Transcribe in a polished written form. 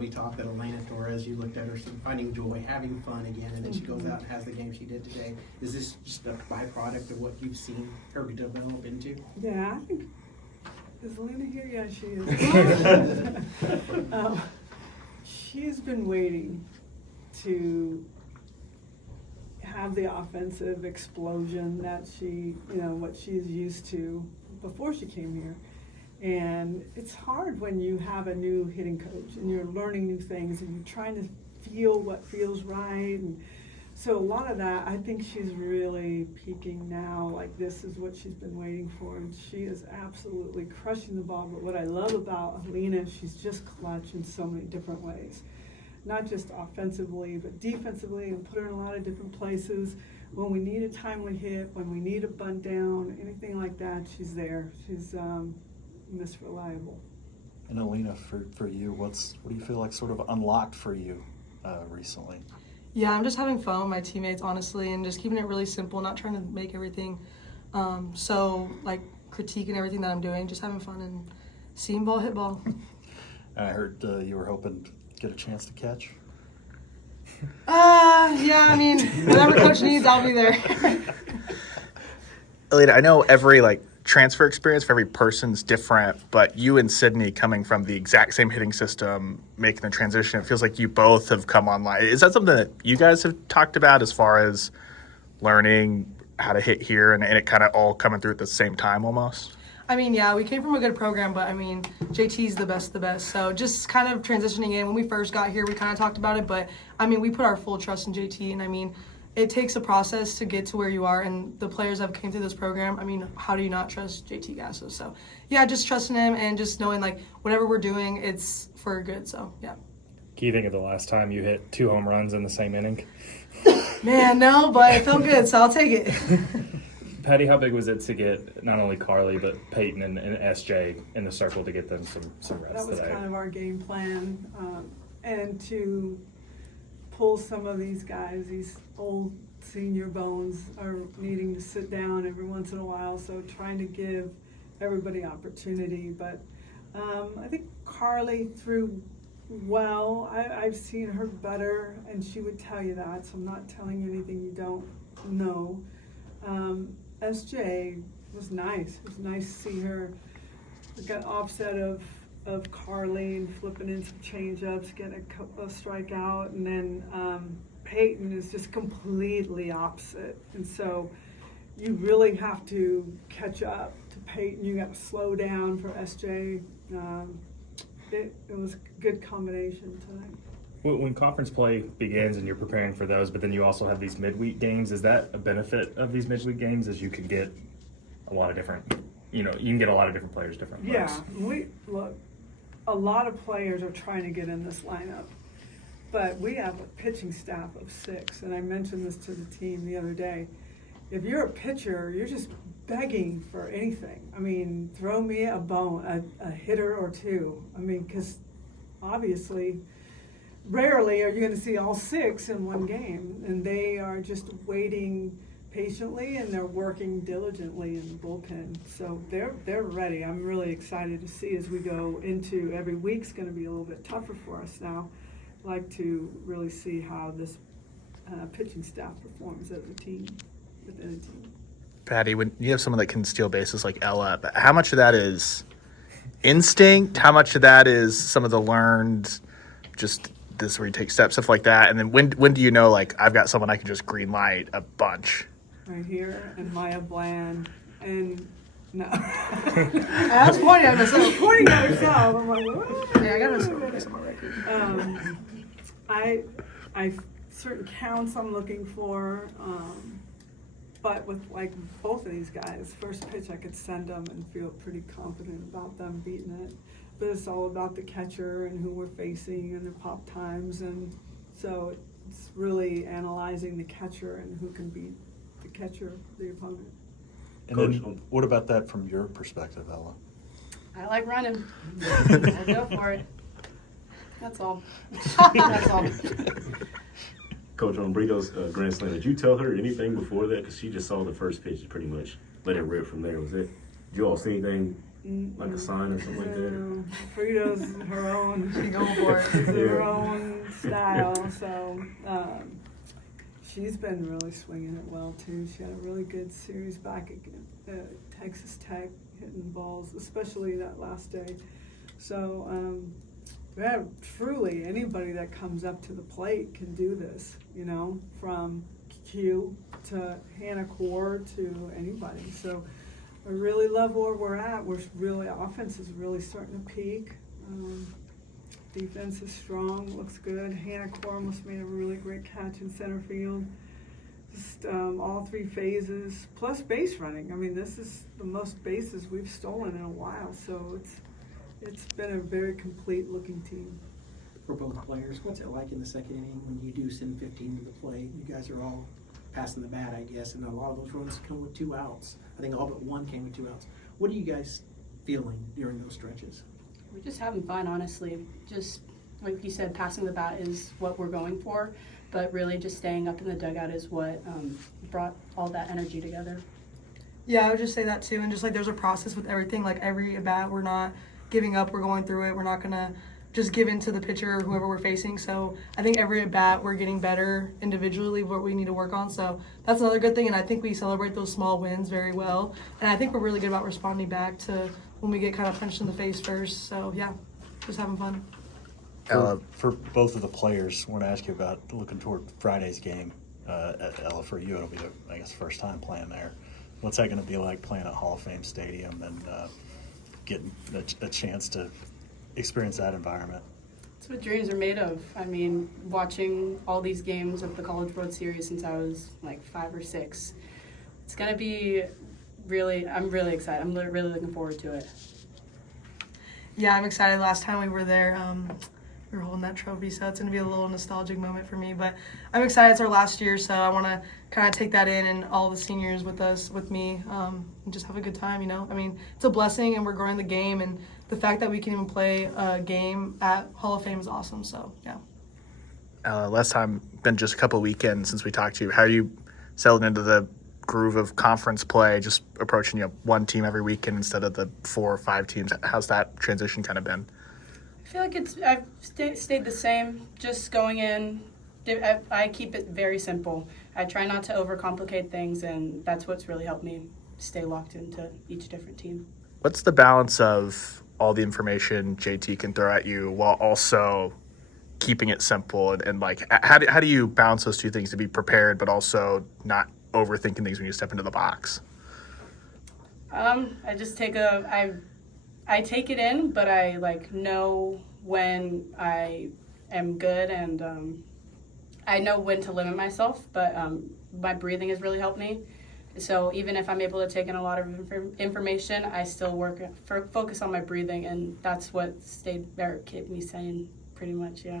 We talked that Elena Torres, you looked at her finding joy, having fun again, and then she goes out and has the game she did today. Is this just a byproduct of what you've seen her develop into? Yeah, I think, is Alynah here? Yeah, she is. She's been waiting to have the offensive explosion that she, what she's used to before she came here. And it's hard when you have a new hitting coach and you're learning new things and you're trying to feel what feels right. And so a lot of that, I think she's really peaking now. Like, this is what she's been waiting for, and she is absolutely crushing the ball. But what I love about Alynah, she's just clutch in so many different ways. Not just offensively, but defensively, and put her in a lot of different places. When we need a timely hit, when we need a bunt down, anything like that, she's there. She's Miss Reliable. And Alynah, for you, what do you feel like sort of unlocked for you recently? Yeah, I'm just having fun with my teammates, honestly, and just keeping it really simple, not trying to make everything so, like, critiquing everything that I'm doing, just having fun and seeing ball hit ball. I heard you were hoping to get a chance to catch. Yeah, I mean, whatever coach needs, I'll be there. Alynah, I know every transfer experience for every person's different, but you and Sydney coming from the exact same hitting system, making the transition, it feels like you both have come online. Is that something that you guys have talked about as far as learning how to hit here and it kind of all coming through at the same time almost? I mean, yeah, we came from a good program, but I mean, JT's the best. So just kind of transitioning in. When we first got here, we kind of talked about it, but I mean, we put our full trust in JT, and I mean, it takes a process to get to where you are, and the players that came through this program, I mean, how do you not trust JT Gasso? So, yeah, just trusting him and just knowing, whatever we're doing, it's for good. So, yeah. Can you think of the last time you hit 2 home runs in the same inning? Man, no, but it felt good, so I'll take it. Patty, how big was it to get not only Carly, but Peyton and SJ in the circle to get them some rest That was today? kind of our game plan, and to pull some of these guys, these old senior bones are needing to sit down every once in a while, so trying to give everybody opportunity. But I think Carly threw well. I've seen her better, and she would tell you that, so I'm not telling you anything you don't know. SJ was nice. It was nice to see her get offset of Carly and flipping in some change-ups, getting a strikeout, and then Peyton is just completely opposite. And so you really have to catch up to Peyton. You got to slow down for SJ. It was a good combination tonight. When conference play begins and you're preparing for those, but then you also have these midweek games, is that a benefit of these midweek games, as you can get a lot of different, you can get a lot of different players different ways? Yeah, a lot of players are trying to get in this lineup, but we have a pitching staff of 6, and I mentioned this to the team the other day. If you're a pitcher, you're just begging for anything. I mean, throw me a bone, a hitter or two. I mean, because obviously, rarely are you going to see all 6 in one game, and they are just waiting patiently, and they're working diligently in the bullpen. So they're ready. I'm really excited to see as we go into every week's going to be a little bit tougher for us now. I'd like to really see how this pitching staff performs as a team, within a team. Patty, when you have someone that can steal bases like Ella, how much of that is instinct? How much of that is some of the learned, just this where you take steps, stuff like that? And then when do you know, I've got someone I can just green light a bunch? Right here, and Maya Bland, and no. I was pointing at myself. I was pointing at myself. I'm like, what? Yeah, I got this on my record. I certain counts I'm looking for, but with both of these guys, first pitch I could send them and feel pretty confident about them beating it. But it's all about the catcher and who we're facing and their pop times, and so it's really analyzing the catcher and who can beat the catcher, the opponent. And then, what about that from your perspective, Ella? I like running. I'll go for it. That's all. That's all. Coach, on Brito's grand slam, did you tell her anything before that? Because she just saw the first pitch and pretty much let it rip from there. Did you all see anything Like a sign or something like that? No, Frida's her own. She going for it. She's her own style. So she's been really swinging it well too. She had a really good series back at Texas Tech, hitting balls, especially that last day. So yeah, truly anybody that comes up to the plate can do this. You know, from Q to Hannah Core to anybody. So I really love where we're at. We're really, offense is really starting to peak. Defense is strong, looks good. Hannah Core must have made a really great catch in center field. Just all three phases, plus base running. I mean, this is the most bases we've stolen in a while, so it's been a very complete looking team. For both players, what's it like in the second inning when you do send 15 to the plate? You guys are all passing the bat, I guess, and a lot of those runs come with 2 outs. I think all but one came with 2 outs. What are you guys feeling during those stretches? We're just having fun, honestly. Just like you said, passing the bat is what we're going for, but really just staying up in the dugout is what brought all that energy together. Yeah, I would just say that too. And just like there's a process with everything. Like every at bat, we're not giving up. We're going through it. We're not gonna just give in to the pitcher or whoever we're facing. So I think every at bat we're getting better individually what we need to work on. So that's another good thing. And I think we celebrate those small wins very well. And I think we're really good about responding back to when we get kind of punched in the face first. So yeah, just having fun. For both of the players, I want to ask you about looking toward Friday's game. Ella, for you, it'll be the, I guess, first time playing there. What's that going to be like playing at Hall of Fame Stadium and getting a chance to experience that environment? That's what dreams are made of. I mean, watching all these games of the College World Series since I was like 5 or 6. It's going to be really, I'm really excited. I'm really looking forward to it. Yeah, I'm excited. Last time we were there, we were holding that trophy, so it's going to be a little nostalgic moment for me. But I'm excited. It's our last year, so I want to kind of take that in and all the seniors with me, and just have a good time, you know? I mean, it's a blessing, and we're growing the game, and the fact that we can even play a game at Hall of Fame is awesome, so yeah. Last time, been just a couple of weekends since we talked to you. How are you settling into the groove of conference play, just approaching one team every weekend instead of the 4 or 5 teams? How's that transition kind of been? I feel like I've stayed the same, just going in. I keep it very simple. I try not to overcomplicate things, and that's what's really helped me stay locked into each different team. What's the balance of all the information JT can throw at you while also keeping it simple? And like, how do you balance those two things to be prepared but also not overthinking things when you step into the box? I just I take it in, but I know when I am good, and I know when to limit myself, but my breathing has really helped me. So even if I'm able to take in a lot of information, I still focus on my breathing, and that's what kept me sane pretty much, yeah.